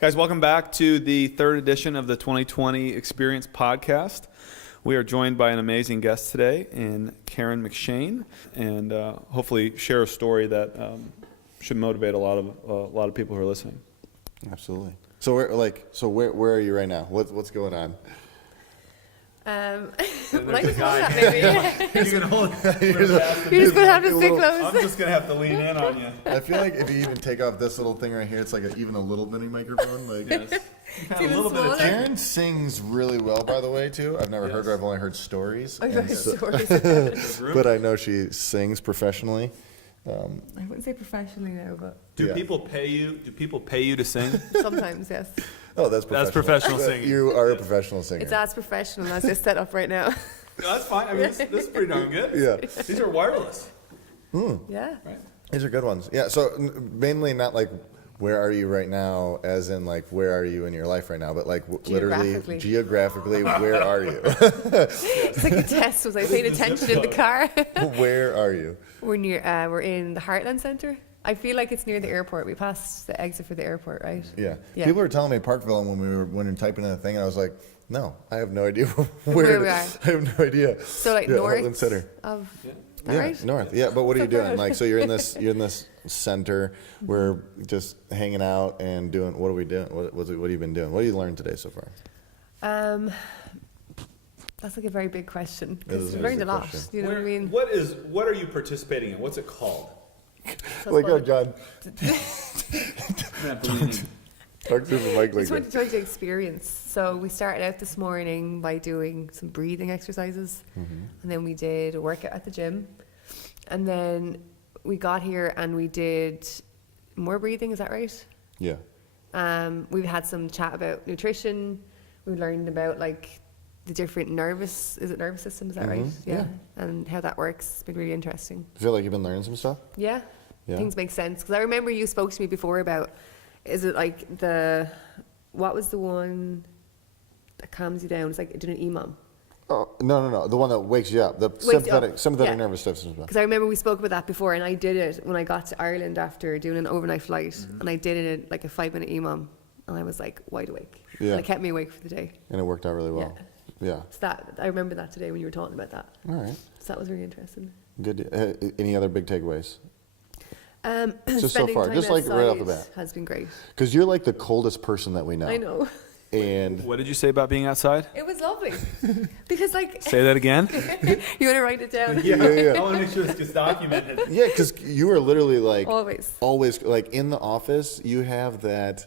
Guys, welcome back to the third edition of the 2020 Experience podcast. We are joined by an amazing guest today in Karen McShane, and hopefully share a story that should motivate a lot of people who are listening. Absolutely. So where are you right now? What's going on? Well, I just hold that maybe. You can hold it. You're just going to have to stay close. I'm just going to have to lean in on you. I feel like if you even take off this little thing right here, it's like even a little mini microphone. Like, Yes. It's even smaller. Karen sings really well, by the way, too. I've never heard her. I've only heard stories. I've heard stories. But I know she sings professionally. I wouldn't say professionally now, but Do people pay you to sing? sometimes, yes. Oh, that's professional. That's professional singing. You are a professional singer. It's as professional as this setup right now. That's fine. I mean, this is pretty darn good. Yeah. These are wireless. Yeah. Right? These are good ones. Yeah, so mainly not like where are you right now, as in like where are you in your life right now, but like literally geographically, where are you? It's like a test. Was I paying attention in the car? Where are you? We're in the Heartland Centre. I feel like it's near the airport. We passed the exit for the airport, right? Yeah. Yeah. People were telling me Parkville when we were typing in the thing, and I was like, no, I have no idea where we are. I have no idea. So like Heartland north Center. of, Yeah, right? north. Yeah, but what are you So doing? Like, so you're in this center. We're just hanging out and doing. What are we doing? What have you been doing? What have you learned today so far? That's like a very big question. It is Because a we very learned a big lot. question. You know what I mean? What are you participating in? What's it called? So Like, it's oh, fun. John, talk to the mic like It's that. 2020 experience. So we started out this morning by doing some breathing exercises, and then we did a workout at the gym, and then we got here and we did more breathing. Is that right? Yeah. We've had some chat about nutrition. We learned about like the different nervous system. Is that right? Yeah. And how that works. It's been really interesting. I feel like you've been learning some stuff. Yeah. Yeah. Things make sense. Because I remember you spoke to me before about, is it like what was the one that calms you down? It's like doing an EMOM. Oh, no. The one that wakes you up. The Wakes you up. sympathetic Yeah. nervous system. Because I remember we spoke about that before, and I did it when I got to Ireland after doing an overnight flight, and I did it in like a 5-minute EMOM, and I was like wide awake. Yeah. And it kept me awake for the day. And it worked out really well. Yeah. So that I remember that today when you were talking about that. All right. So that was really interesting. Good. Any other big takeaways? Just so Spending far, time just like right off the outside bat. has been great. Because you're like the coldest person that we know. I know. And What did you say about being outside? It was lovely. Because like, Say that again. you want to write it down? Yeah. I want to make sure this gets documented. yeah, because you are literally like Always. like in the office. You have that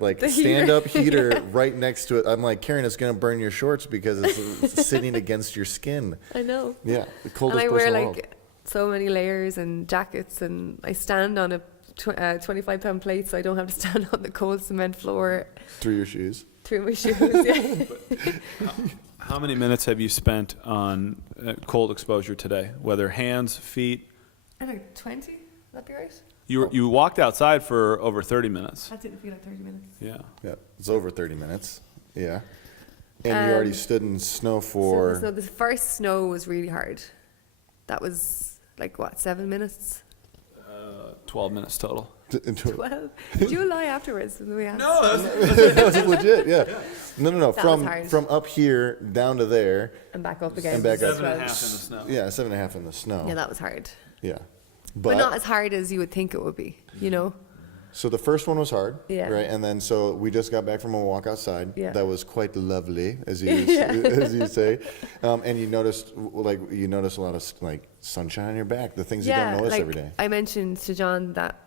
like The stand-up heater right next to it. I'm like, Karen, it's gonna burn your shorts because it's sitting against your skin. I know. Yeah, the coldest And I person wear in the world. like so many layers and jackets, and I stand on a 25-pound plate, so I don't have to stand on the cold cement floor Through your shoes. through my shoes. Yeah. How many minutes have you spent on cold exposure today? Whether hands, feet? I don't know, 20? That'd be right. You walked outside for over 30 minutes. That didn't feel like 30 minutes. Yeah. Yeah, it's over 30 minutes. Yeah, and you already stood in snow for. So the first snow was really hard. That was like what, 7 minutes? 12 minutes total. 12? Did you lie afterwards? When we asked? No, That's legit. Yeah. No. That was hard. From up here down to there. And back up again. And back up. 7.5 in the snow. Yeah, 7.5 in the snow. Yeah, that was hard. Yeah. But not as hard as you would think it would be, you know? So the first one was hard, Yeah. right? And then so we just got back from a walk outside. Yeah. That was quite lovely, as you as you say. And you noticed a lot of like sunshine on your back, the things you don't notice like every day. I mentioned to John that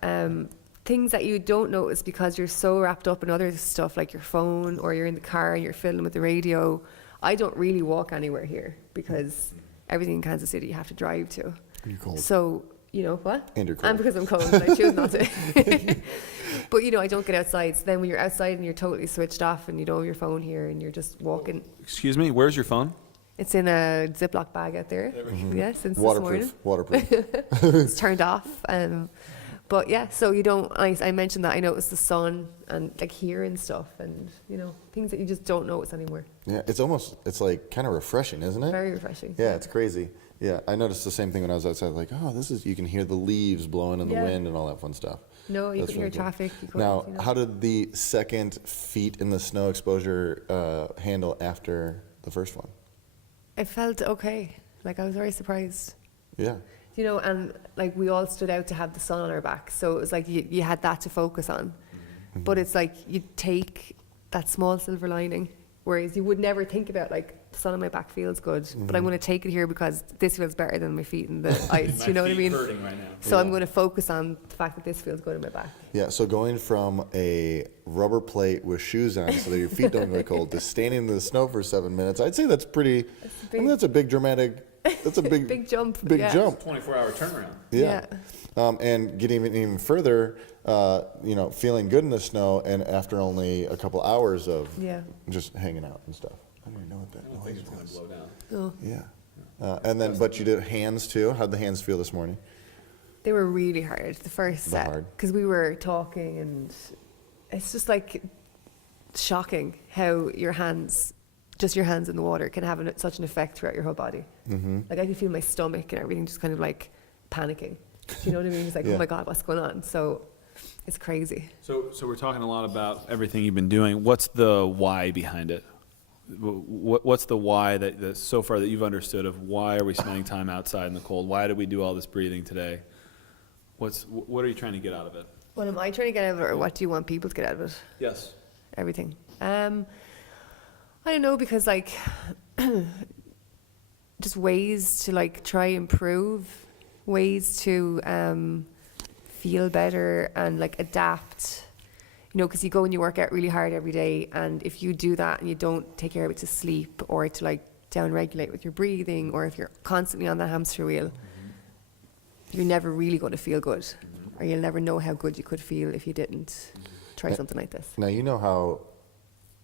things that you don't notice because you're so wrapped up in other stuff like your phone, or you're in the car and you're fiddling with the radio. I don't really walk anywhere here because everything in Kansas City you have to drive to. You're cold. So, you know what? And you're cold. And because I'm cold, I choose not to. But, you know, I don't get outside. So then when you're outside and you're totally switched off and you don't have your phone here and you're just walking. Excuse me, where's your phone? It's in a Ziploc bag out there. Yeah, since this morning. Waterproof. It's turned off. But yeah, so you don't, I mentioned that I noticed the sun and like here and stuff, and you know, things that you just don't notice anymore. Yeah, it's like kind of refreshing, isn't it? Very refreshing. Yeah, it's crazy. Yeah, I noticed the same thing when I was outside. Like, oh, you can hear the leaves blowing in the Yeah. wind and all that fun stuff. No, you That's could hear really cool. traffic. You couldn't, Now, you know. how did the second feet in the snow exposure handle after the first one? It felt okay. Like, I was very surprised. Yeah. You know, and like we all stood out to have the sun on our back. So it was like you had that to focus on. But it's like you take that small silver lining, whereas you would never think about like the sun on my back feels good, but I'm going to take it here because this feels better than my feet in the ice. You know what I mean? Hurting right now. So I'm going to focus on the fact that this feels good in my back. Yeah, so going from a rubber plate with shoes on so that your feet don't get cold to standing in the snow for 7 minutes, I'd say that's pretty, I mean, that's a big dramatic, that's a big, Big jump. big yeah. jump. 24-hour turnaround. Yeah. And getting even further, you know, feeling good in the snow and after only a couple hours of Yeah. just hanging out and stuff. I don't even know what that I think noise it's going to was. blow down. Oh, Yeah. And then, but you did hands too. How'd the hands feel this morning? they were really hard, the first They're set. hard. Because we were talking and it's just like shocking how your hands, just your hands in the water can have such an effect throughout your whole body. Mm-hmm. Like I could feel my stomach and everything just kind of like panicking. Do you know what I mean? It's like, Yeah. oh my God, what's going on? So it's crazy. So we're talking a lot about everything you've been doing. What's the why behind it? What's the why that so far that you've understood of why are we spending time outside in the cold? Why did we do all this breathing today? What are you trying to get out of it? What am I trying to get out of it, or what do you want people to get out of it? Yes. Everything. I don't know, because like just ways to like try improve, ways to feel better and like adapt. You know, because you go and you work out really hard every day, and if you do that and you don't take care of it to sleep or to like down-regulate with your breathing, or if you're constantly on the hamster wheel, you're never really going to feel good, or you'll never know how good you could feel if you didn't try something like this. Now, you know how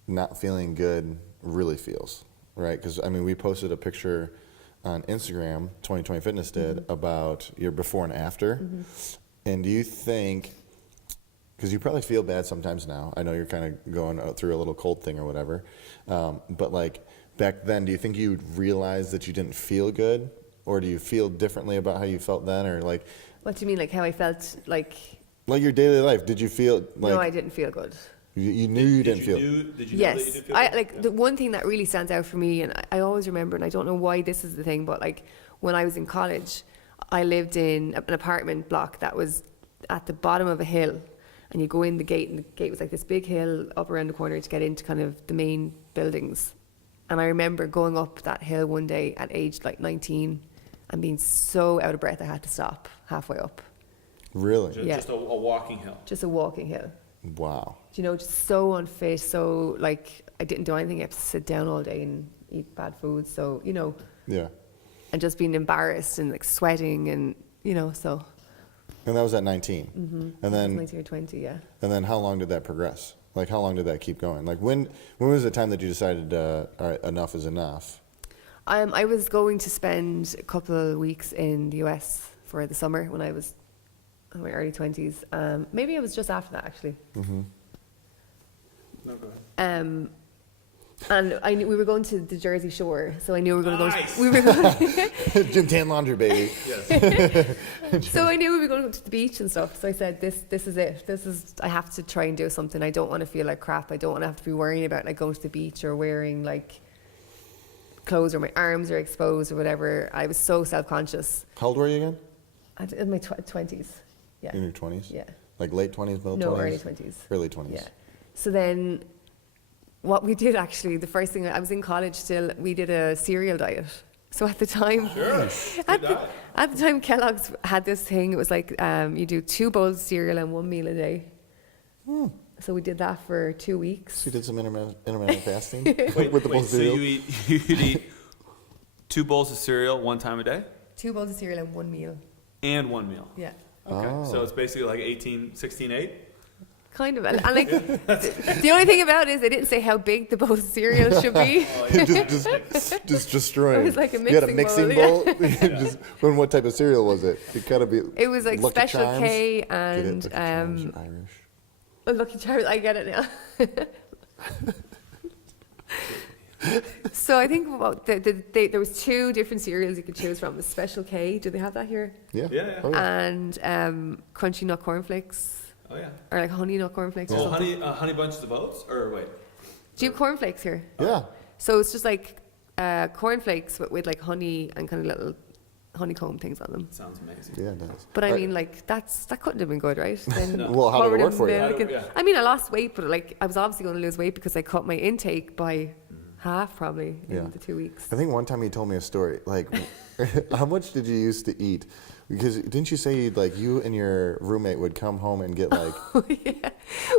not feeling good really feels, right? Because, I mean, we posted a picture on Instagram, 2020 Fitness did, about your before and after. And do you think, because you probably feel bad sometimes now, I know you're kind of going through a little cold thing or whatever, but like back then, do you think you realized that you didn't feel good? Or do you feel differently about how you felt then? Or like, What do you mean, like how I felt like? your daily life, did you feel like No, I didn't feel good. you knew you didn't feel? Did you know that you Yes, didn't feel I good? like Yeah. the one thing that really stands out for me, and I always remember, and I don't know why this is the thing, but like when I was in college, I lived in an apartment block that was at the bottom of a hill, and you go in the gate, and the gate was like this big hill up around the corner to get into kind of the main buildings. And I remember going up that hill one day at age like 19 and being so out of breath I had to stop halfway up. Really? Yeah. Just a walking hill. Just a walking hill. Wow. You know, just so unfit, so like I didn't do anything. I had to sit down all day and eat bad food. So, you know, Yeah. and just being embarrassed and like sweating and, you know, so. And that was at 19. And then 19 or 20, yeah. and then how long did that progress? Like how long did that keep going? Like when was the time that you decided all right, enough is enough? I was going to spend a couple of weeks in the US for the summer when I was in my early 20s. Maybe it was just after that, actually. No, go ahead. And I knew we were going to the Jersey Shore, so I knew we were going to Nice. go. We were going. Gym tan laundry, baby. So I knew we were going to go to the beach and stuff. So I said, "This is it. I have to try and do something. I don't want to feel like crap. I don't want to have to be worrying about like going to the beach or wearing like clothes or my arms are exposed or whatever." I was so self-conscious. How old were you again? In my 20s. Yeah. In your 20s? Yeah. Like late 20s, middle 20s? No, early 20s. Early 20s. Yeah. So then, what we did actually, the first thing, I was in college still, we did a cereal diet. So at the time, at the time Kellogg's had this thing, it was like you do 2 bowls of cereal and 1 meal a day. So we did that for 2 weeks. So you did some intermittent fasting Wait, with the bowl wait, of so cereal? you'd eat 2 bowls of cereal 1 time a day? 2 bowls of cereal and 1 meal. And 1 meal? Yeah. Okay, Oh. so it's basically like 16-8? Kind of. And like, the only thing about it is they didn't say how big the bowl of cereal should be. just destroying. It was like a You had a mixing mixing bowl, bowl? And what type of cereal was it? It gotta be. It was like Lucky Special Charms? K Get it? and Lucky Charms are Irish. oh, Lucky Charms. I get it now. So I think there was 2 different cereals you could choose from. The Special K, do they have that here? Yeah. Yeah. Oh, yeah. And Crunchy Nut Cornflakes. Oh yeah. or like honey nut cornflakes or Oh, something. honey bunches of oats, or wait. Do you have cornflakes here? Yeah. So it's just like cornflakes with like honey and kind of little honeycomb things on them. Sounds amazing. Yeah, it does. But I Right. mean, like that couldn't have been good, right? Then No. Well, how did it covered work in for you? milk and- Yeah. I mean, I lost weight, but like I was obviously going to lose weight because I cut my intake by half probably Yeah. in the 2 weeks. I think one time you told me a story. Like, how much did you used to eat? Because didn't you say like you and your roommate would come home and get like Yeah.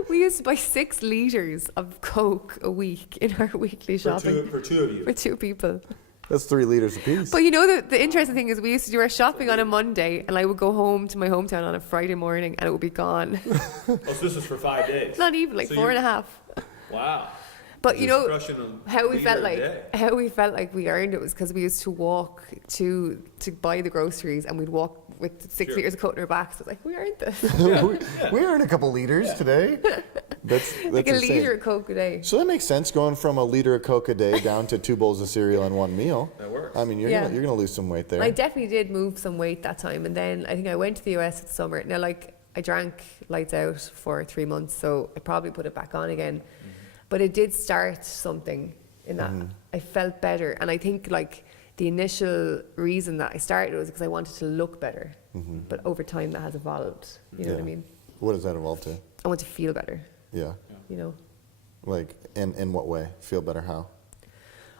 We used to buy 6 liters of Coke a week in our weekly shopping For two of you. for 2 people. that's 3 liters apiece? But you know, the interesting thing is we used to do our shopping on a Monday and I would go home to my hometown on a Friday morning and it would be gone. Oh, so this is for 5 days. Not even, like So 4.5. Wow. But you Just know, crushing a how we liter felt a like day. we earned it was because we used to walk to buy the groceries and we'd walk with 6 Sure. liters of Coke in our backs. So it's like we earned this. we earned a couple liters today. That's Like a insane. liter of Coke a day. So that makes sense, going from a liter of Coke a day down to 2 bowls of cereal and 1 meal. That works. I mean, Yeah. you're gonna lose some weight there. I definitely did move some weight that time, and then I think I went to the US this summer. Now, like I drank lights out for 3 months, so I probably put it back on again. But it did start something in that I felt better, and I think like the initial reason that I started was because I wanted to look better. But over time, that has evolved. You know what I Yeah. mean? What does that evolve to? I want to feel better. Yeah. You know, Like, in what way? Feel better how?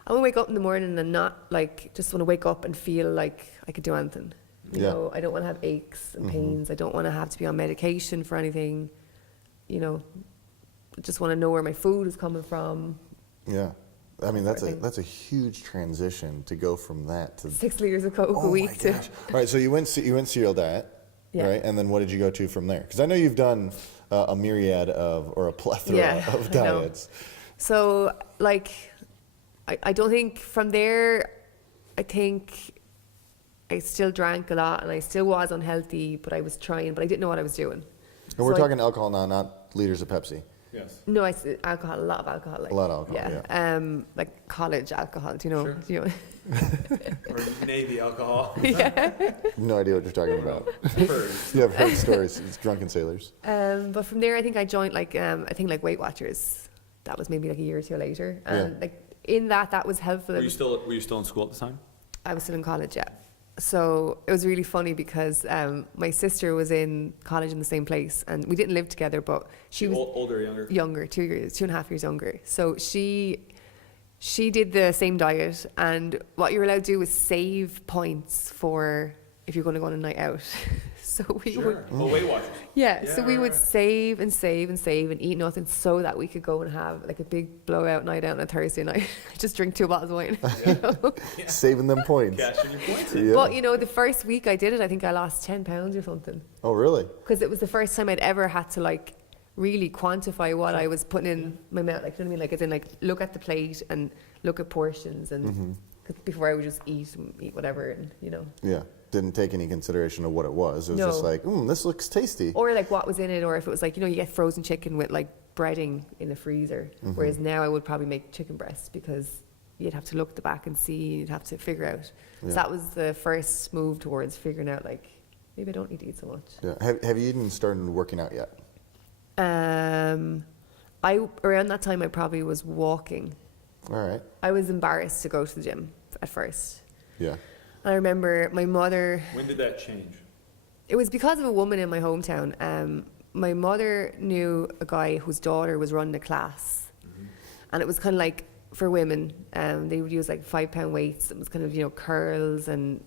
I want to wake up in the morning and not like just want to wake up and feel like I could do anything. You Yeah. know, I don't want to have aches and pains. I don't want to have to be on medication for anything. You know, I just want to know where my food is coming from. Yeah. I mean, Sort of that's a huge transition to go from that to 6 liters of Coke a oh my week to gosh. All right, so you went cereal diet, Yeah. right? And then what did you go to from there? Because I know you've done a myriad of, or a plethora Yeah, of I know. diets. So, like, I don't think from there, I think I still drank a lot and I still was unhealthy, but I was trying, but I didn't know what I was doing. And we're So I- talking alcohol now, not liters of Pepsi. Yes. No, a lot of alcohol. Like, A lot of alcohol, yeah. like college alcohol, do you know? Sure. Do you know? Or Navy alcohol. No idea what you're talking about. Heard. You have heard stories. It's drunken sailors. But from there, I think I joined like Weight Watchers. That was maybe like a year or two later, and Yeah. like in that was helpful. Were you still in school at the time? I was still in college, yeah. So it was really funny because my sister was in college in the same place, and we didn't live together, but she was Older or younger? younger, 2.5 years younger. So she did the same diet, and what you're allowed to do is save points for if you're going to go on a night out. So we would, Sure. Oh, Weight Watchers. yeah. Yeah, So we right, would right. save and save and save and eat nothing, so that we could go and have like a big blowout night out on a Thursday night. Just drink 2 bottles of wine. You know? Saving them points. Cashing your points in. Yeah. But you know, the first week I did it, I think I lost 10 pounds or something. Oh, really? Because it was the first time I'd ever had to like really quantify what I was putting in my mouth. Like, you know what I mean? Like, as in, like, look at the plate and look at portions, and cause before I would just eat whatever, and you know. Yeah. Didn't take any consideration of what it was. It was just No. like, this looks tasty. Or like what was in it, or if it was like, you know, you get frozen chicken with like breading in the freezer. Whereas now I would probably make chicken breasts because you'd have to look at the back and see, you'd have to figure out. Yeah. So that was the first move towards figuring out like, maybe I don't need to eat so much. Yeah. Have you even started working out yet? Around that time I probably was walking. All right. I was embarrassed to go to the gym at first. Yeah. I remember my mother, When did that change? it was because of a woman in my hometown. My mother knew a guy whose daughter was running a class. And it was kind of like for women, they would use like 5-pound weights. It was kind of, you know, curls and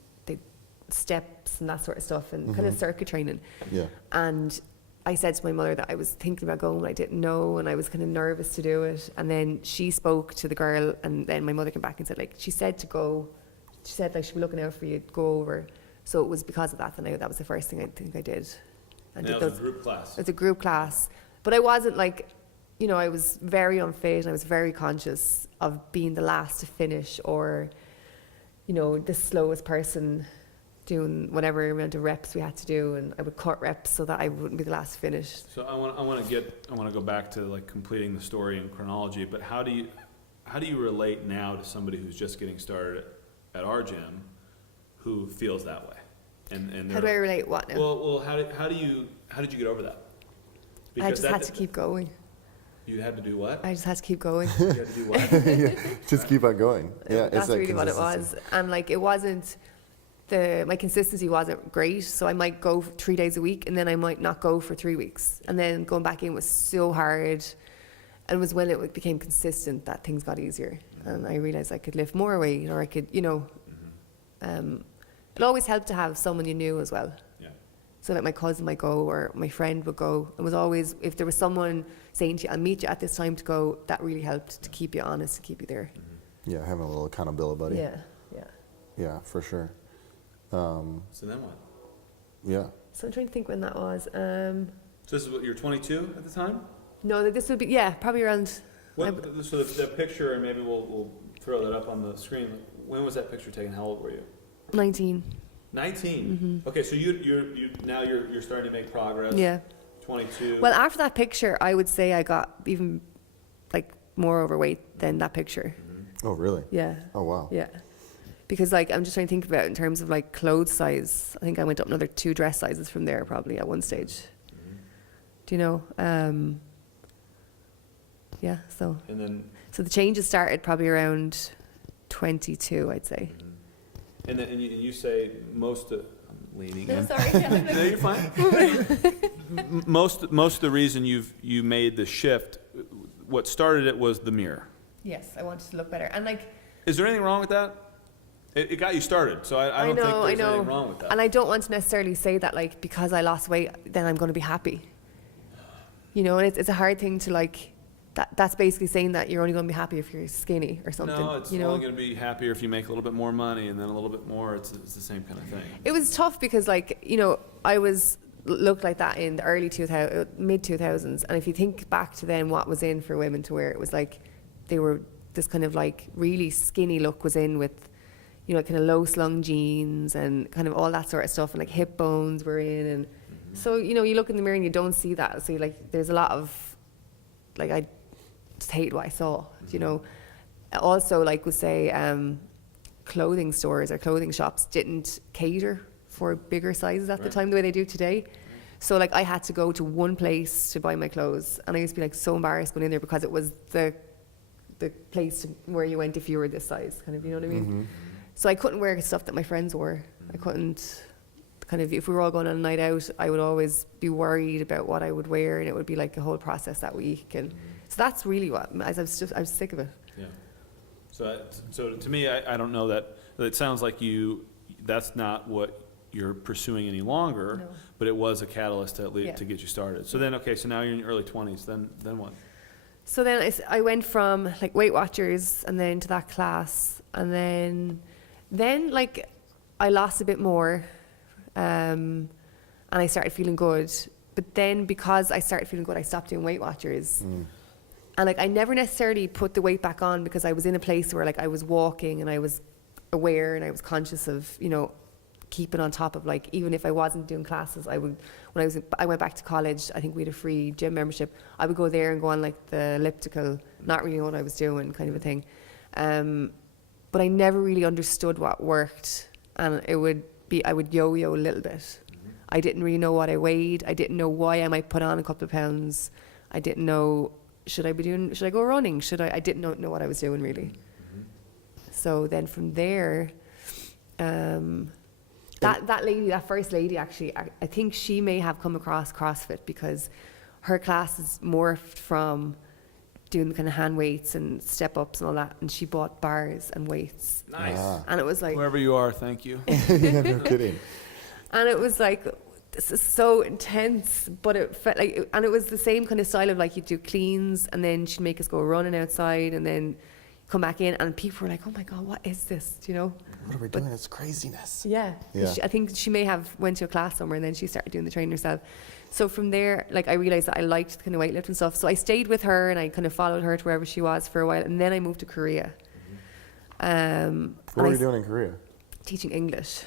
steps and that sort of stuff, and kind of circuit training. Yeah. And I said to my mother that I was thinking about going, but I didn't know, and I was kind of nervous to do it. And then she spoke to the girl, and then my mother came back and said, like, she said to go. She said, like, she'd be looking out for you, go over. So it was because of that, and that was the first thing I think I did. And did that was those- a group class. It's a group class. But I wasn't like, you know, I was very unfit, and I was very conscious of being the last to finish, or, you know, the slowest person doing whatever amount of reps we had to do, and I would cut reps so that I wouldn't be the last to finish. So I want to go back to like completing the story in chronology. But how do you relate now to somebody who's just getting started at our gym, who feels that way? And How do I relate what now? Well, how did you get over that? I just had to keep going. You had to do what? I just had to keep going. You had to do what? Yeah, just keep on going. Yeah, That's it's like really what it consistency. was. And like, it wasn't, my consistency wasn't great. So I might go 3 days a week and then I might not go for 3 weeks. And then going back in was so hard. And it was when it became consistent that things got easier. And I realized I could lift more weight, or I could, it always helped to have someone you knew as well. Yeah. So that my cousin might go or my friend would go. It was always, if there was someone saying to you, I'll meet you at this time to go, that really helped to keep you honest, to keep you there. Yeah, having a little accountability buddy. Yeah, yeah. Yeah, for sure. So then what? Yeah. So I'm trying to think when that was. So this is what, you're 22 at the time? No, this would be, yeah, probably around, So the picture, and maybe we'll throw that up on the screen. When was that picture taken? How old were you? 19. 19. Okay, so you're now you're starting to make progress. Yeah. 22. Well, after that picture, I would say I got even like more overweight than that picture. Oh, really? Yeah. Oh, wow. Yeah. Because like, I'm just trying to think about it in terms of like clothes size. I think I went up another 2 dress sizes from there probably at one stage. Do you know? Yeah, so. And then. So the changes started probably around 22, I'd say. And then and you say most. I'm leaning in. sorry. No, you're fine. most of the reason you made the shift, what started it was the mirror. Yes, I wanted to look better. And like, Is there anything wrong with that? It got you started, so I don't think there's anything wrong with that. And I don't want to necessarily say that like, because I lost weight, then I'm going to be happy. You know, and it's a hard thing to like, that's basically saying that you're only going to be happy if you're skinny or something. No, it's you know? only going to be happier if you make a little bit more money, and then a little bit more. It's the same kind of thing. It was tough because like, you know, I looked like that in the early 2000s, mid 2000s. And if you think back to then what was in for women to wear, it was like, they were this kind of like really skinny look was in with, you know, kind of low slung jeans and kind of all that sort of stuff, and like hip bones were in. And so, you know, you look in the mirror and you don't see that. So like, there's a lot of, like, I just hate what I saw, you know. Also, like we say, clothing stores or clothing shops didn't cater for bigger sizes at the time the way they do today. So like, I had to go to one place to buy my clothes, and I used to be like so embarrassed going in there because it was the place where you went if you were this size, kind of, you know what I mean? So I couldn't wear stuff that my friends wore. I couldn't, kind of, if we were all going on a night out, I would always be worried about what I would wear, and it would be like a whole process that week. And so that's really what, I was sick of it. Yeah. So to me, I don't know that it sounds like that's not what you're pursuing any longer, No. but it was a catalyst to Yeah. to get you started. So then, okay, so now you're in your early 20s. Then what? So then I went from like Weight Watchers and then to that class, and then like I lost a bit more, and I started feeling good. But then because I started feeling good, I stopped doing Weight Watchers. And like, I never necessarily put the weight back on because I was in a place where like I was walking and I was aware and I was conscious of, you know, keeping on top of, like, even if I wasn't doing classes, I went back to college, I think we had a free gym membership. I would go there and go on like the elliptical, not really know what I was doing, kind of a thing. But I never really understood what worked, and I would yo-yo a little bit. I didn't really know what I weighed. I didn't know why I might put on a couple of pounds. I didn't know, should I go running? I didn't know what I was doing really. So then from there, that first lady, actually, I think she may have come across CrossFit because her classes morphed from doing the kind of hand weights and step ups and all that, and she bought bars and weights. Nice. And it was like, Wherever you are, thank you. Yeah, no kidding. and it was like, this is so intense, but it felt like, and it was the same kind of style of like, you do cleans and then she'd make us go running outside and then come back in, and people were like, oh my God, what is this? Do you know? What are we doing? It's craziness. Yeah. Yeah. I think she may have went to a class somewhere and then she started doing the training herself. So from there, like, I realized that I liked the kind of weightlifting stuff. So I stayed with her and I kind of followed her to wherever she was for a while. And then I moved to Korea. What were you doing in Korea? Teaching English,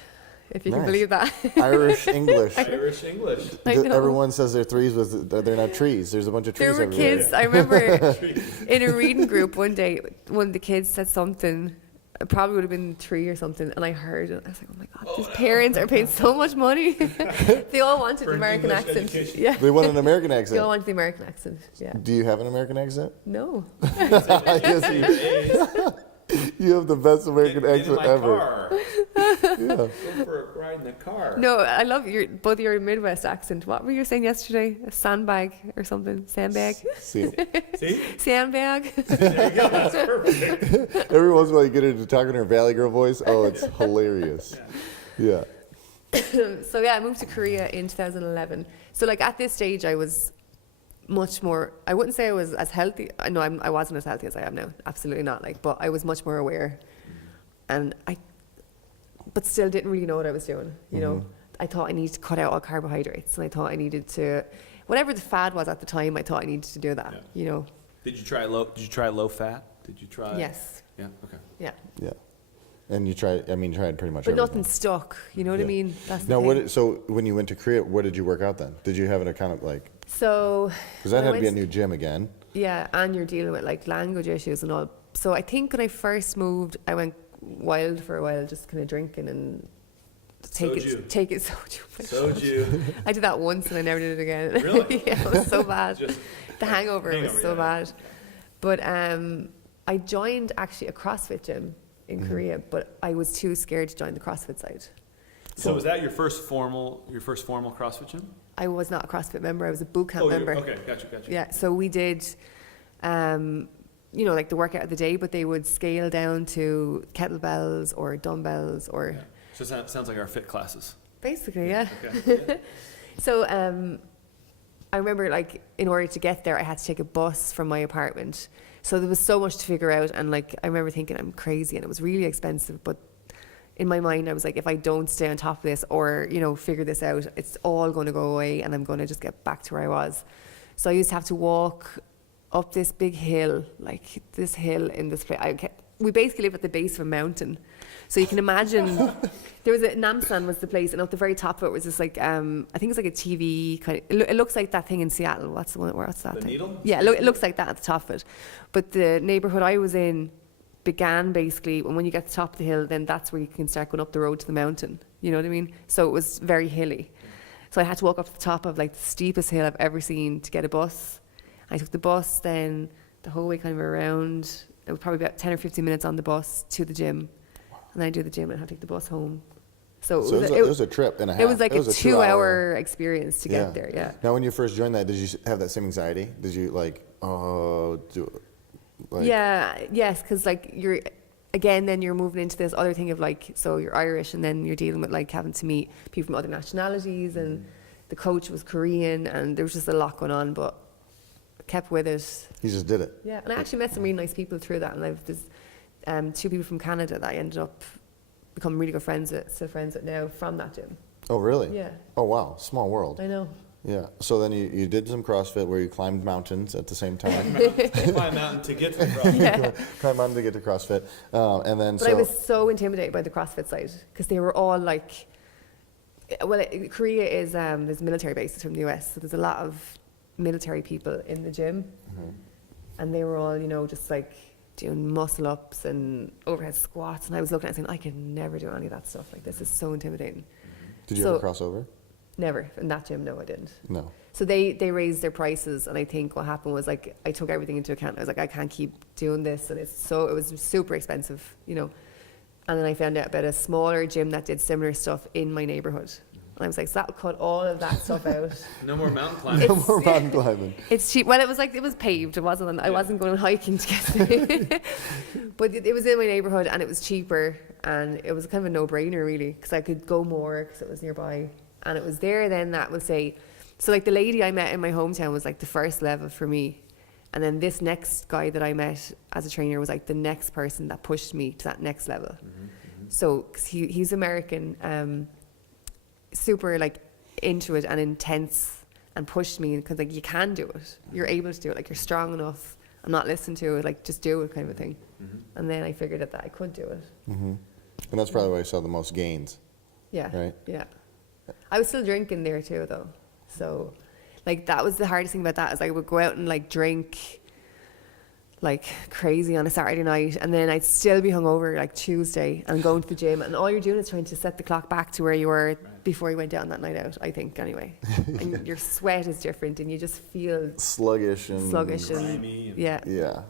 if you Nice. can believe that. Irish English. Irish English. I know. Everyone says they're threes, they're not trees. There's a bunch of trees There were everywhere. kids, I remember in a reading group one day, one of the kids said something it probably would have been 3 or something, and I heard it. I was like, oh my God, these parents are paying so much money. They all wanted For the an American English accent. education. Yeah. They want an American They all accent. wanted the American accent. Yeah. Do you have an American accent? No. Yes, you have the best American accent ever. Car. Yeah. Go for a ride in the car. No, I love both your Midwest accent. What were you saying yesterday? A sandbag or something? Sandbag? See, See? Sandbag? There you go. That's perfect. every once in a while you get her to talk in her Valley Girl voice. Oh, it's hilarious. Yeah. So yeah, I moved to Korea in 2011. So like at this stage, I was much more. I wouldn't say I was as healthy. No, I wasn't as healthy as I am now. Absolutely not. Like, but I was much more aware, but still didn't really know what I was doing. You know, I thought I needed to cut out all carbohydrates, and I thought I needed to, whatever the fad was at the time, I thought I needed to do that. Yeah. You know. Did you try low fat? Did you try? Yes. Yeah. Okay. Yeah. Yeah. And you tried pretty much But everything. nothing stuck. You know what I Yeah. mean? That's the Now, thing. so when you went to Korea, what did you work out then? Did you have an account of like, So. because that when I had to be a went- new gym again. Yeah, and you're dealing with like language issues and all. So I think when I first moved, I went wild for a while, just kind of drinking and Soju. take it soju. Soju. I did that once and I never did it again. Really? Yeah, it was so bad. Just The hangover was hangover, so yeah. bad. But I joined actually a CrossFit gym in Korea, but I was too scared to join the CrossFit side. So was that your first formal CrossFit gym? I was not a CrossFit member. I was a boot camp member. Okay, gotcha. Yeah, so we did, like the workout of the day, but they would scale down to kettlebells or dumbbells or Yeah. So it sounds like our fit classes. basically, yeah. Okay. Yeah. So I remember like in order to get there, I had to take a bus from my apartment. So there was so much to figure out. And like, I remember thinking I'm crazy and it was really expensive, but in my mind, I was like, if I don't stay on top of this or, figure this out, it's all going to go away and I'm going to just get back to where I was. So I used to have to walk up this big hill, like this hill in this place. We basically live at the base of a mountain. So you can imagine, there was Namsan was the place, and up the very top of it was this like, I think it's like a TV kind of, it looks like that thing in Seattle. What's that The thing? Needle? Yeah, it looks like that at the top of it. But the neighborhood I was in began basically, and when you get to the top of the hill, then that's where you can start going up the road to the mountain. You know what I mean? So it was very hilly. So I had to walk up to the top of like the steepest hill I've ever seen to get a bus. I took the bus then the whole way kind of around. It was probably about 10 or 15 minutes on the bus to the gym. And then I do the gym and I had to take the bus home. So It was a trip and a half. it was like a 2 2-hour experience to Yeah. get there, yeah. Now, when you first joined that, did you have that same anxiety? Did you Yes, because like then you're moving into this other thing of like, so you're Irish and then you're dealing with like having to meet people from other nationalities and the coach was Korean and there was just a lot going on, but I kept with it. You just did it. Yeah, and I actually met some really nice people through that, and there's 2 people from Canada that I ended up becoming really good friends with, still friends with now from that gym. Oh, really? Yeah, Oh, wow. Small world. I know. Yeah. So then you did some CrossFit where you climbed mountains at the same time. Climb mountain to get to the CrossFit. Yeah. Climbed mountain to get to CrossFit. And then But I was so intimidated by the CrossFit side because they were all like, Korea is there's military bases from the US, so there's a lot of military people in the gym, and they were all just like doing muscle ups and overhead squats, and I was looking at it saying I could never do any of that stuff. Like this is so intimidating. Did you so- ever cross over? Never in that gym. No, I didn't. No. So they raised their prices, and I think what happened was like I took everything into account. I was like, I can't keep doing this, and it was super expensive, And then I found out about a smaller gym that did similar stuff in my neighborhood, and I was like, so that'll cut all of that stuff out. No more mountain climbing. No more mountain climbing. It's cheap. Well, it was paved. It wasn't. I wasn't going hiking to get there, but it was in my neighborhood, and it was cheaper, and it was kind of a no-brainer really, because I could go more because it was nearby. And it was there then that would say, so like the lady I met in my hometown was like the first level for me. And then this next guy that I met as a trainer was like the next person that pushed me to that next level. So 'cause he's American, super like into it and intense and pushed me because like you can do it. You're able to do it. Like you're strong enough. I'm not listening to it. Like just do it kind of a thing. And then I figured out that I could do it. And that's probably where I saw the most gains. Yeah. Right. Yeah. I was still drinking there too, though. So, like, that was the hardest thing about that is I would go out and like drink like crazy on a Saturday night, and then I'd still be hungover like Tuesday and going to the gym, and all you're doing is trying to set the clock back to where you were before you went down that night out, I think, anyway. And your sweat is different, and you just feel sluggish and grimy and- yeah. Yeah.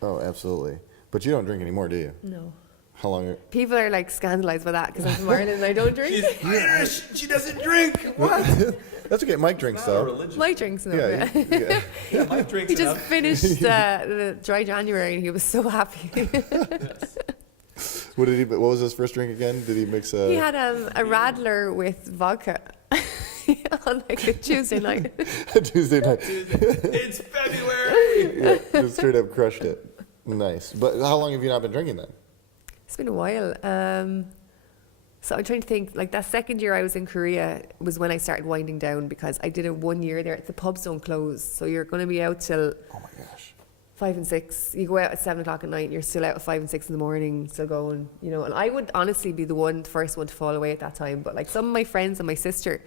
Oh, absolutely. But you don't drink anymore, do you? No. How long? People are like scandalized by that because I'm from Ireland and I don't drink. She's Irish. She doesn't drink. What? That's okay. Mike drinks Not a though. religious. Mike drinks now. Yeah. Yeah. Yeah, Mike drinks He just enough. finished the dry January and he was so happy. Yes. What was his first drink again? Did he mix a? He had a Radler with vodka on like a Tuesday night. Tuesday night. It's February. Yeah, just straight up crushed it. Nice. But how long have you not been drinking then? It's been a while. So I'm trying to think, like that second year I was in Korea was when I started winding down because I did it 1 year there. The pubs don't close. So you're going to be out till Oh my gosh. 5 and 6. You go out at 7 o'clock at night and you're still out at 5 and 6 in the morning, still going, you know. And I would honestly be the first one to fall away at that time. But like some of my friends and my sister,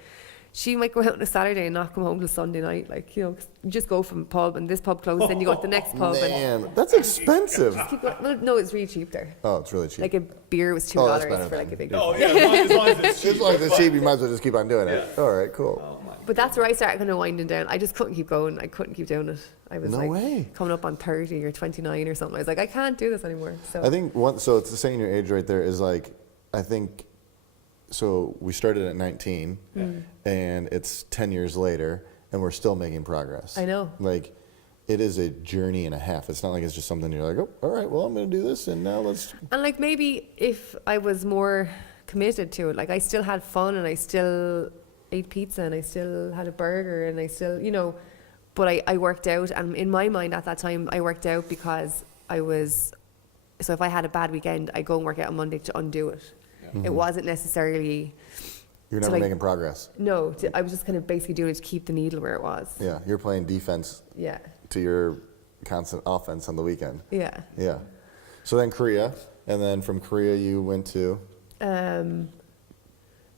she might go out on a Saturday and not come home till Sunday night. Like, you know, 'cause you just go from pub and this pub closed, then you go to the next pub. And Man, that's expensive. keep going. No, it's really cheap there. Oh, it's really cheap. Like a beer was $2 Oh, that's better for like then. a big. Oh yeah, as long as it's cheap. as long as it's cheap, you might as well just keep on doing it. Yeah. All right, cool. Oh my. But that's where I started kind of winding down. I just couldn't keep going. I couldn't keep doing it. I was No like way. coming up on 30 or 29 or something. I was like, I can't do this anymore. So I think so it's saying your age right there is like, I think, so we started at 19 and it's 10 years later and we're still making progress. I know. Like, it is a journey and a half. It's not like it's just something you're like, oh, all right, well, I'm going to do this and now let's. And like maybe if I was more committed to it, like I still had fun and I still ate pizza and I still had a burger and I still, you know, but I worked out, and in my mind at that time I worked out because so if I had a bad weekend, I go and work out on Monday to undo it. Mm-hmm. It wasn't necessarily, You're So, never like- making progress. no, I was just kind of basically doing it to keep the needle where it was. Yeah, you're playing defense Yeah. to your constant offense on the weekend. Yeah. Yeah. So then Korea, and then from Korea you went to.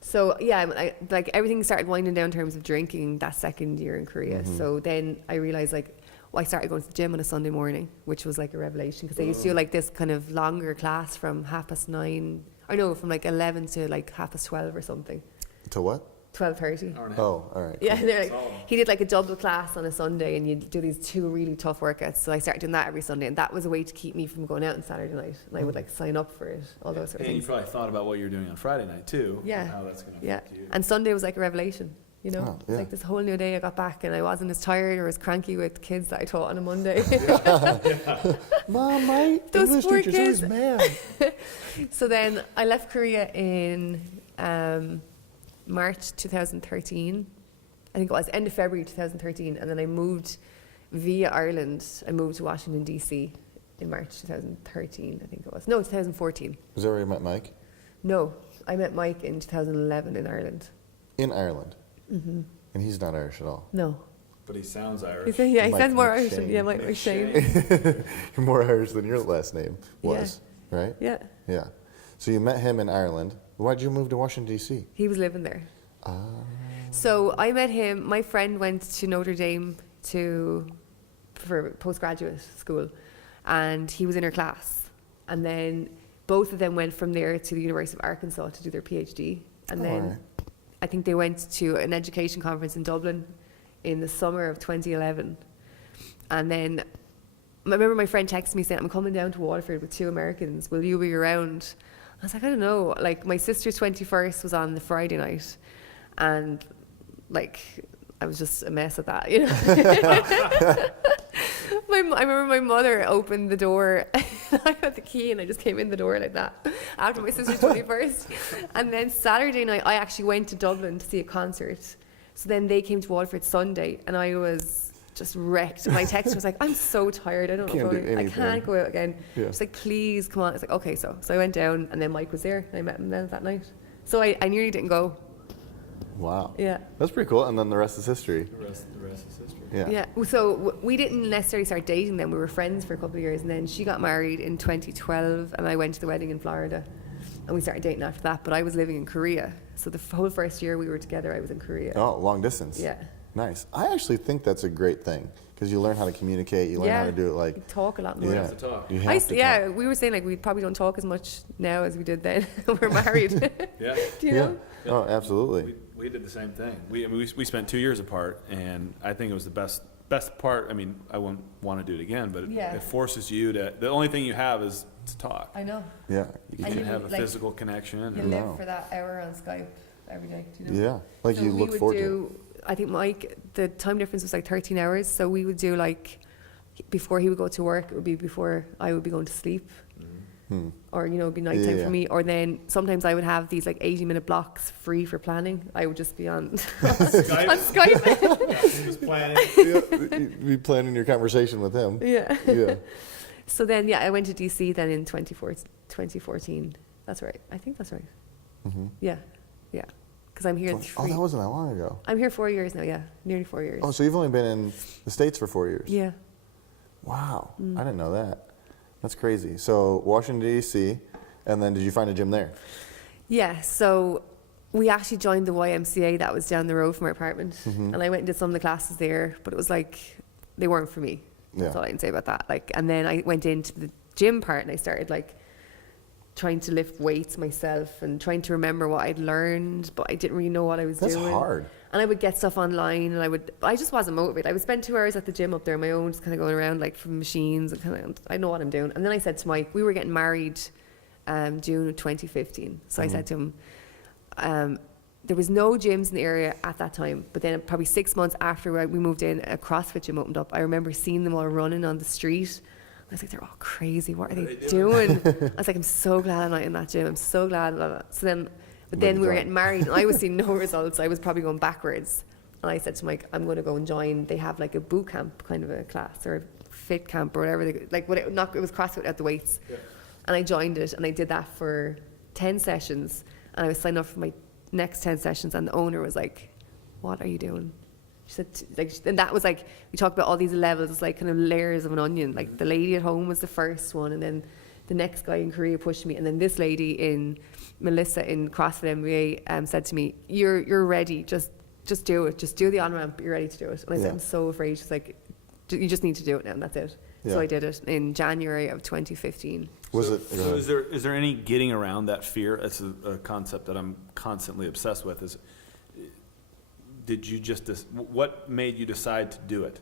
So yeah, like everything started winding down in terms of drinking that second year in Korea. Mm-hmm. So then I realized I started going to the gym on a Sunday morning, which was like a revelation because I used to do like this kind of longer class from 9:30, or no, from like 11 to like 12:30 or something, To what? 12:30. Oh, all right. Yeah, they're like, he did like a double class on a Sunday, and you do these 2 really tough workouts. So I started doing that every Sunday, and that was a way to keep me from going out on Saturday night. And I would like sign up for it, all those sort of And you things. probably thought about what you were doing on Friday night too. Yeah. And how that's going to Yeah, affect you. and Sunday was like a revelation. You know, Oh, it's yeah. like this whole new day. I got back, and I wasn't as tired or as cranky with kids that I taught on a Monday. Mom, my Those English poor teacher's always kids. mad. So then I left Korea in March 2013. I think it was end of February 2013, and then I moved via Ireland. I moved to Washington DC in March 2013. I think it was 2014. Is that where you met Mike? No, I met Mike in 2011 in Ireland. In Ireland. Mm-hmm. And he's not Irish at all. No, But he sounds Irish. he Mike sounds more Irish. McShane. Yeah, Mike McShane. You're more Irish than your last name was, right? Yeah, Yeah. So you met him in Ireland. Why'd you move to Washington, D.C.? he was living there. So I met him. My friend went to Notre Dame for postgraduate school, and he was in her class. And then both of them went from there to the University of Arkansas to do their PhD. And then Alright. I think they went to an education conference in Dublin in the summer of 2011. And then I remember my friend texted me saying, I'm coming down to Waterford with 2 Americans. Will you be around? I was like, I don't know. Like, my sister's 21st was on the Friday night. And, like, I was just a mess at that, you know? I remember my mother opened the door. I had the key and I just came in the door like that after my sister's 21st. And then Saturday night, I actually went to Dublin to see a concert. So then they came to Waterford Sunday, and I was just wrecked. My text was like, I'm so tired. I don't know Can't if do I anything. can't go out again. Yeah. She's like, please come on. It's like, okay, so I went down, and then Mike was there, and I met him then that night. So I nearly didn't go. Wow. Yeah. That's pretty cool. And then the rest is history. The rest is history. Yeah. Yeah. So we didn't necessarily start dating then. We were friends for a couple of years, and then she got married in 2012, and I went to the wedding in Florida, and we started dating after that. But I was living in Korea, so the whole first year we were together, I was in Korea. Oh, long distance. Yeah. Nice. I actually think that's a great thing because you learn how to communicate. You learn how to do it like. You talk a lot more. Yeah. have to talk. You have to talk. We were saying like we probably don't talk as much now as we did then. We're married. Yeah. Do you know? Yeah. Oh, absolutely. We did the same thing. We spent 2 years apart, and I think it was the best part. I mean, I wouldn't want to do it again, but it forces you to. The only thing you have is to talk. I know. Yeah. You And can you, have a like, physical connection. You And live for that hour on Skype every day. Do you know? Yeah. Like So you we look would forward to do, I think Mike, the time difference was like 13 hours. So we would do like, before he would go to work, it would be before I would be going to sleep. Or, you know, it'd be nighttime for me. Or then sometimes I would have these like 80-minute blocks free for planning. I would just be on Skype. on Skype. Just planning. You'd be planning your conversation with him. Yeah. Yeah. So then, I went to DC then in 2014. That's right. I think that's right. Yeah. Yeah. Because I'm here Oh, that wasn't that long ago. I'm here 4 years now, yeah. Nearly 4 years. Oh, so you've only been in the States for 4 years. Yeah. Wow. I didn't know that. That's crazy. So Washington, D.C., and then did you find a gym there? Yeah, so we actually joined the YMCA that was down the road from our apartment. And I went and did some of the classes there, but it was like, they weren't for me. That's Yeah. all I can say about that. Like, and then I went into the gym part and I started like trying to lift weights myself and trying to remember what I'd learned, but I didn't really know what I was That's doing. hard. And I would get stuff online and I just wasn't motivated. I would spend 2 hours at the gym up there on my own, just kind of going around like from machines and kind of, I know what I'm doing. And then I said to Mike, we were getting married June of 2015. So I said to him, there was no gyms in the area at that time, but then probably 6 months after we moved in, a CrossFit gym opened up. I remember seeing them all running on the street. I was like, they're all crazy. What are they doing? I was like, I'm so glad I'm not in that gym. I'm so glad. Blah, blah. So then, but then we were getting married and I was seeing no results. I was probably going backwards. And I said to Mike, I'm going to go and join. They have like a boot camp kind of a class or a fit camp or whatever. It was CrossFit without the weights. Yeah. And I joined it and I did that for 10 sessions. And I was signed up for my next 10 sessions. And the owner was like, what are you doing? She said, like, and that was like, we talked about all these levels, like kind of layers of an onion. Like the lady at home was the first one, and then the next guy in Korea pushed me, and then this lady Melissa in CrossFit MBA said to me, "You're ready. Just do it. Just do the on ramp. You're ready to do it." And I said, "I'm so afraid." She's like, "You just need to do it now, and that's it." Yeah. So I did it in January of 2015. So is there any getting around that fear? That's a concept that I'm constantly obsessed with. Did you what made you decide to do it?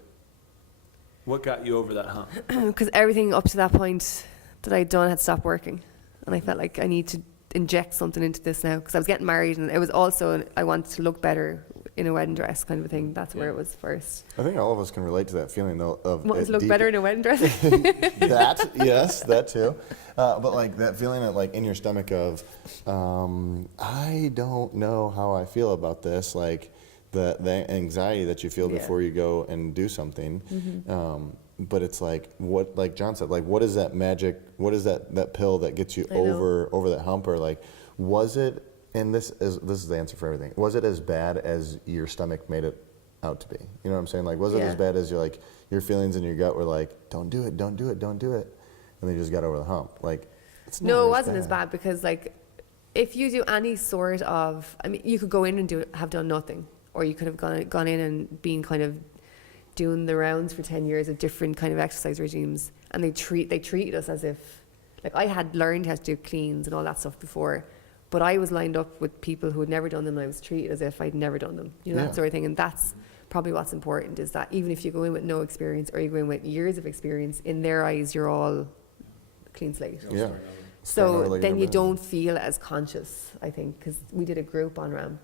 What got you over that hump? Because everything up to that point that I'd done had stopped working. And I felt like I need to inject something into this now. Because I was getting married and it was also, I wanted to look better in a wedding dress kind of a thing. That's where it was first. I think all of us can relate to that feeling though. Of Want to look better in a wedding dress? Yes, that too. But like that feeling that like in your stomach of, I don't know how I feel about this. Like, the anxiety that you feel before you go and do something. But it's like, what, like John said, like, what is that magic, what is that pill that gets you over that hump? Or like, was it, and this is the answer for everything, was it as bad as your stomach made it out to be? You know what I'm saying? Like, was it as bad as your feelings in your gut were like, don't do it, don't do it, don't do it, and then you just got over the hump? Like, it's No, it wasn't as bad because like, if you do any sort of, I mean, you could go in and have done nothing. Or you could have gone in and been kind of doing the rounds for 10 years of different kind of exercise regimes, and they treated us as if, like, I had learned how to do cleans and all that stuff before, but I was lined up with people who had never done them, and I was treated as if I'd never done them, you know, that sort of thing. And that's probably what's important, is that even if you go in with no experience or you go in with years of experience, in their eyes you're all clean slate. Yeah. So then you don't feel as conscious, I think, because we did a group on ramp.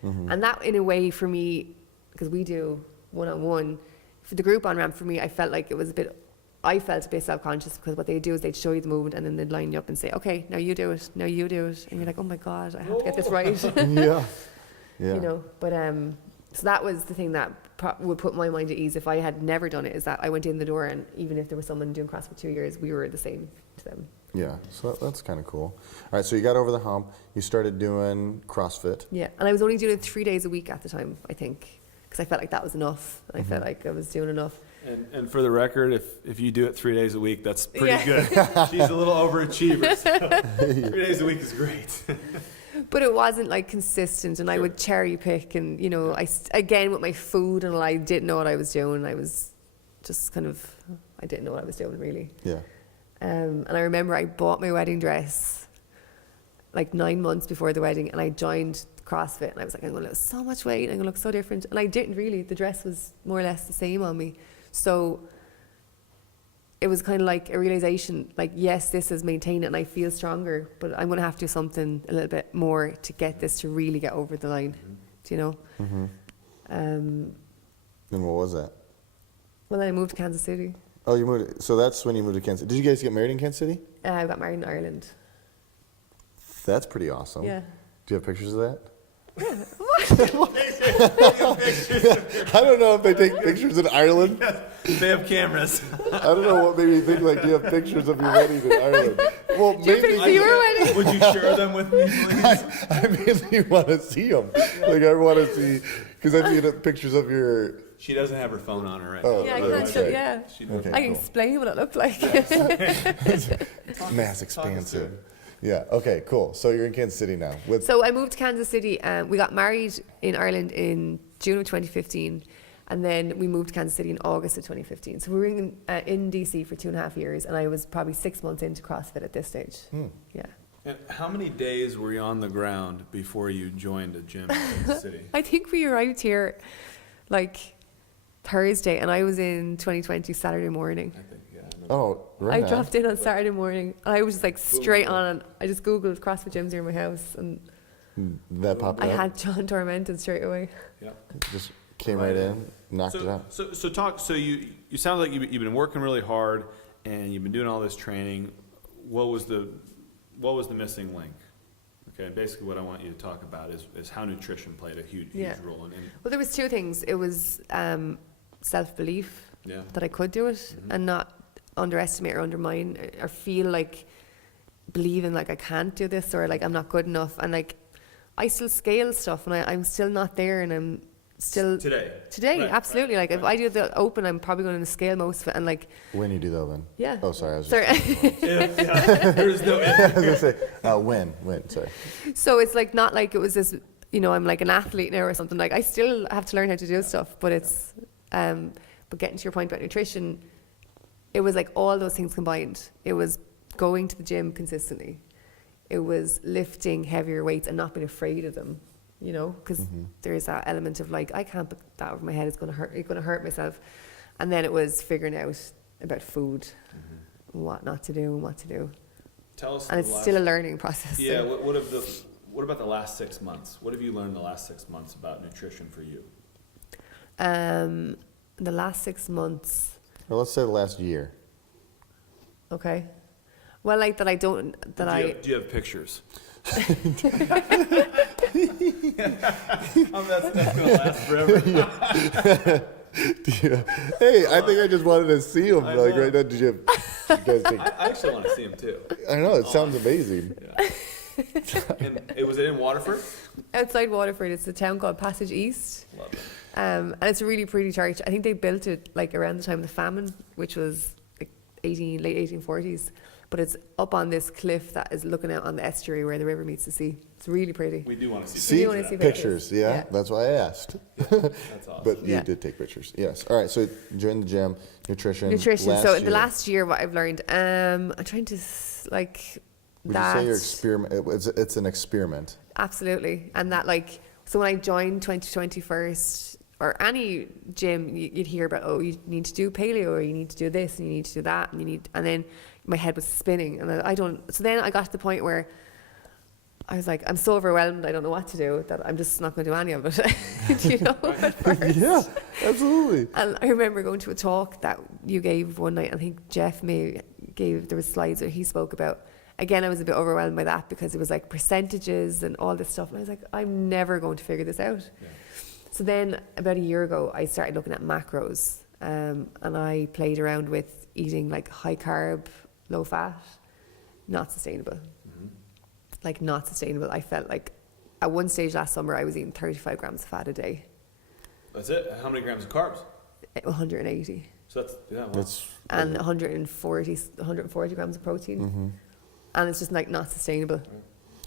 And that, in a way, for me, because we do one-on-one, for the group on ramp, for me, I felt like it was I felt a bit self-conscious, because what they'd do is they'd show you the movement and then they'd line you up and say, okay, now you do it, now you do it. And you're like, oh my God, I have to get this right. Yeah. You know, but so that was the thing that would put my mind at ease if I had never done it, is that I went in the door and even if there was someone doing CrossFit for 2 years, we were the same to them. Yeah, so that's kind of cool. All right, so you got over the hump. You started doing CrossFit. Yeah, and I was only doing it 3 days a week at the time, I think, because I felt like that was enough. I felt like I was doing enough. And for the record, if you do it 3 days a week, that's pretty good. She's a little overachiever. So 3 days a week is great. But it wasn't like consistent, and I would cherry pick, and you know, again with my food, and I didn't know what I was doing. I was just kind of, I didn't know what I was doing really. Yeah. And I remember I bought my wedding dress like 9 months before the wedding, and I joined CrossFit, and I was like, I'm going to lose so much weight, I'm going to look so different. And I didn't really. The dress was more or less the same on me. So it was kind of like a realization, like, yes, this is maintained and I feel stronger, but I'm going to have to do something a little bit more to get this to really get over the line. Do you know? Mm-hmm. And what was that? Well, then I moved to Kansas City. Oh, you moved. So that's when you moved to Kansas City. Did you guys get married in Kansas City? I got married in Ireland. That's pretty awesome. Yeah. Do you have pictures of that? I don't know if they take pictures in Ireland. They have cameras. I don't know what made me think like you have pictures of your wedding in Ireland. Well, Do you have pictures of your wedding? Would you share them with me, please? I really want to see them. Like I want to see, because I've seen pictures of your. She doesn't have her phone on her right Oh, now. Yeah, I oh, can okay. show, yeah. She doesn't. Okay. I can cool. explain what it looked like. Mass expansive. Yeah. Okay. Cool. So you're in Kansas City now. With So I moved to Kansas City. We got married in Ireland in June of 2015, and then we moved to Kansas City in August of 2015. So we were in DC for 2.5 years, and I was probably 6 months into CrossFit at this stage. Yeah. And how many days were you on the ground before you joined a gym in Kansas City? I think we arrived here like Thursday, and I was in 2020 Saturday morning. I think, yeah. oh, right. I dropped in on Saturday morning, and I was just like straight on, and I just Googled CrossFit gyms near my house, and That popped I up. had John Tormented straight away. Yeah. Just came right in, knocked it out. So you sound like you've been working really hard and you've been doing all this training. What was the missing link? Okay, basically what I want you to talk about is how nutrition played a huge role in. Well, there was two things. It was self-belief that I could do it, and not underestimate or undermine or feel like believing like I can't do this or like I'm not good enough. And like I still scale stuff, and I'm still not there, and I'm still Today, right, absolutely. Like if I do the open, I'm probably going to scale most of it, and like When you do that, then. yeah. Oh, sorry. I was Sorry. There's no. I was gonna say when. Sorry. So it's like not like it was this, you know, I'm like an athlete now or something. Like I still have to learn how to do stuff, but it's, but getting to your point about nutrition, it was like all those things combined. It was going to the gym consistently. It was lifting heavier weights and not being afraid of them, you know, because there's that element of like, I can't put that over my head. It's going to hurt myself. And then it was figuring out about food, what not to do and what to do. Tell us. And it's still a learning process. Yeah. What about the last 6 months? What have you learned the last 6 months about nutrition for you? The last 6 months. Well, let's say the last year. Okay. Well, like that I don't, that Do you have pictures? That's gonna last forever. Hey, I think I just wanted to see them. I Like know. right now, did you guys think? I actually want to see them too. I know it sounds amazing. Yeah. And was it in Waterford? outside Waterford, it's a town called Passage East. Love it. And it's a really pretty church. I think they built it like around the time of the famine, which was like late 1840s. But it's up on this cliff that is looking out on the estuary where the river meets the sea. It's really pretty. We do want to see. See You wanna see pictures. pictures? Yeah, Yeah. that's why I asked. That's awesome. But you Yeah. did take pictures. Yes. All right. So join the gym, nutrition. Nutrition. So in the year, last year, what I've learned, I'm trying to like would that. you say your experiment? It's an experiment. Absolutely. And that like, so when I joined 2020 first, or any gym, you'd hear about, oh, you need to do paleo, or you need to do this, and you need to do that, and then my head was spinning, and so then I got to the point where I was like, I'm so overwhelmed, I don't know what to do, that I'm just not going to do any of it. Do you know, at first. Yeah, absolutely. And I remember going to a talk that you gave one night, I think Jeff there was slides that he spoke about. Again, I was a bit overwhelmed by that because it was like percentages and all this stuff. And I was like, I'm never going to figure this out. Yeah. So then about a year ago, I started looking at macros, and I played around with eating like high carb, low fat, not sustainable. Like not sustainable. I felt like at one stage last summer, I was eating 35 grams of fat a day, That's it. How many grams of carbs? 180. So that's Wow. That's And 140 grams of protein. And it's just like not sustainable.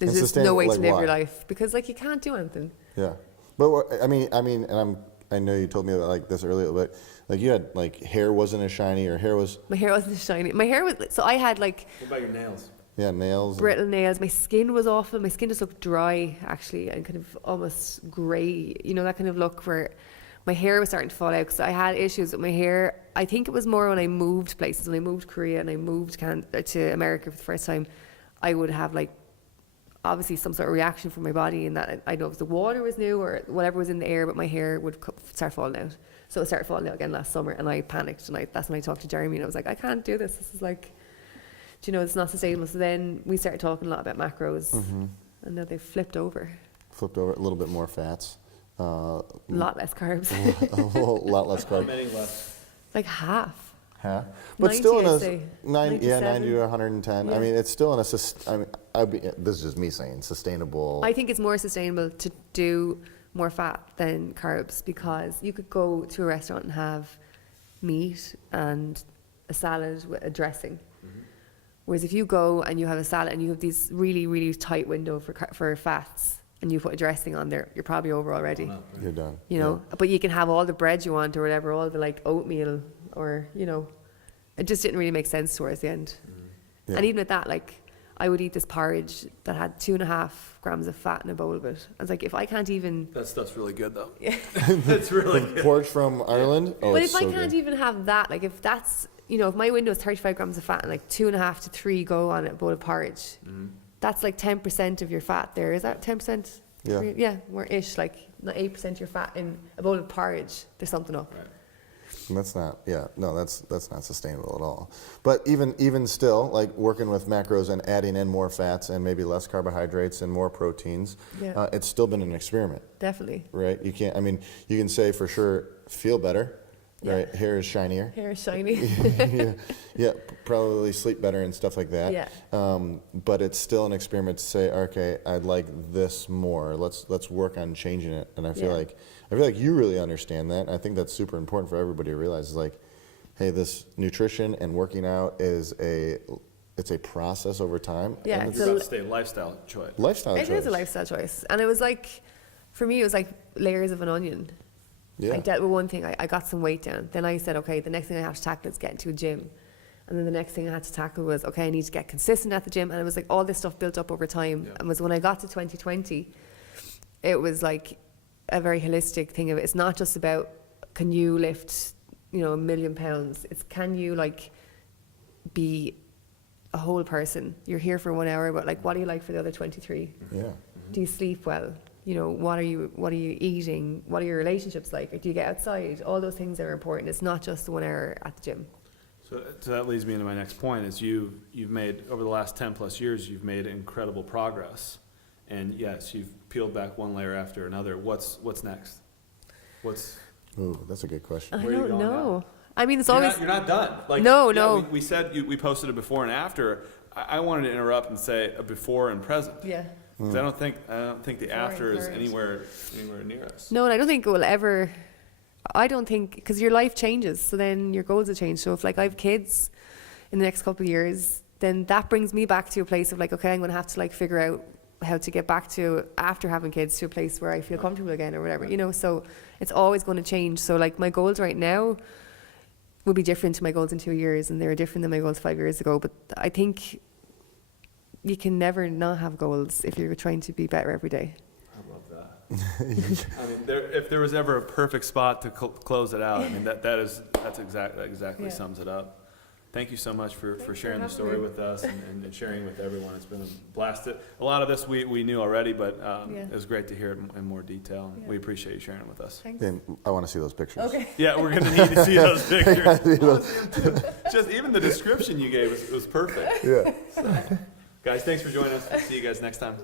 There's And just no way to like live why? your life because like you can't do anything. Yeah, but I mean, and I know you told me about like this earlier, but like you had like hair wasn't as shiny, or hair was My hair wasn't shiny. My hair was, so I had like What about your nails? nails. brittle nails. My skin was awful. My skin just looked dry actually and kind of almost grey. You know, that kind of look where my hair was starting to fall out because I had issues with my hair. I think it was more when I moved places. When I moved Korea and I moved to America for the first time, I would have like obviously some sort of reaction from my body, and that I don't know if the water was new or whatever was in the air, but my hair would start falling out. So it started falling out again last summer, and I panicked. And that's when I talked to Jeremy, and I was like, I can't do this. This is like, do you know, it's not sustainable. So then we started talking a lot about macros, and now they've flipped over. Flipped over, a little bit more fats, A lot less carbs, a whole lot less How carbs. many left? like half. Huh? But 90, still in I'd a say. 90 to 97. 110. I Yeah. mean, it's still in a. This is just me saying sustainable. I think it's more sustainable to do more fat than carbs because you could go to a restaurant and have meat and a salad with a dressing. Whereas if you go and you have a salad and you have these really, really tight window for fats and you put a dressing on there, you're probably over already. You're done. You know, but you can have all the bread you want or whatever, all the like oatmeal or, you know, it just didn't really make sense towards the end. Yeah. And even at that, like, I would eat this porridge that had 2.5 grams of fat in a bowl of it. I was like, if I can't even, That stuff's really good, though. Yeah. That's really good. Porridge from Ireland. Oh, but it's if I so can't good. even have that, like if that's, you know, if my window is 35 grams of fat and like 2.5 to 3 go on a bowl of porridge, that's like 10% of your fat there. Is that 10%? Yeah. Yeah, more ish, like not 8% of your fat in a bowl of porridge. There's something up. Right. And that's not. Yeah. No, that's not sustainable at all. But even still, like working with macros and adding in more fats and maybe less carbohydrates and more proteins, Yeah. it's still been an experiment, Definitely. right? You can't. I mean, you can say for sure feel better, Yeah. right? Hair is shinier. Hair is shiny. Yeah, probably sleep better and stuff like that. Yeah. But it's still an experiment to say, okay, I'd like this more. Let's work on changing it. And I feel Yeah. like you really understand that. I think that's super important for everybody to realize. Is like, hey, this nutrition and working out is it's a process over time. Yeah, and it's You're a- about to say lifestyle choice. lifestyle It choice. is a lifestyle choice. And it was like, for me, it was like layers of an onion. Yeah. I dealt with one thing, I got some weight down. Then I said, okay, the next thing I have to tackle is get into a gym. And then the next thing I had to tackle was, okay, I need to get consistent at the gym. And it was like all this stuff built up over time. Yeah. And was when I got to 2020, it was like a very holistic thing of it. It's not just about, can you lift, you know, 1 million pounds? It's can you like be a whole person? You're here for 1 hour, but like, what do you like for the other 23? Yeah. Do you sleep well? You know, what are you eating? What are your relationships like? Or do you get outside? All those things are important. It's not just the 1 hour at the gym. So that leads me into my next point is you've made, over the last 10 plus years, you've made incredible progress. And yes, you've peeled back one layer after another. What's next? Ooh, that's a good question. I Where are you don't going know. now? I mean, it's You're always not, you're not done. Like, No, yeah, no. We said we posted a before and after. I wanted to interrupt and say a before and present. yeah. 'Cause I don't think the Before after and is current. anywhere near us. No, and I don't think it will ever. I don't think because your life changes, so then your goals will change. So if like I have kids in the next couple of years, then that brings me back to a place of like, okay, I'm going to have to like figure out how to get back to after having kids to a place where I feel comfortable again or whatever, you know. So it's always going to change. So like my goals right now will be different to my goals in 2 years, and they're different than my goals 5 years ago. But I think you can never not have goals if you're trying to be better every day. I love that. I mean, if there was ever a perfect spot to close it out, I mean that exactly Yeah. sums it up. Thank you so much for for sharing the having story me. with us and sharing with everyone. It's been a blast. A lot of this we knew already, but Yeah. it was great to hear it in more detail. Yeah. We appreciate you sharing it with us. Thanks. And I want to see those pictures. Okay. Yeah, we're gonna need to see those pictures. Just even the description you gave was perfect. Yeah. Guys, thanks for joining us. We'll see you guys next time.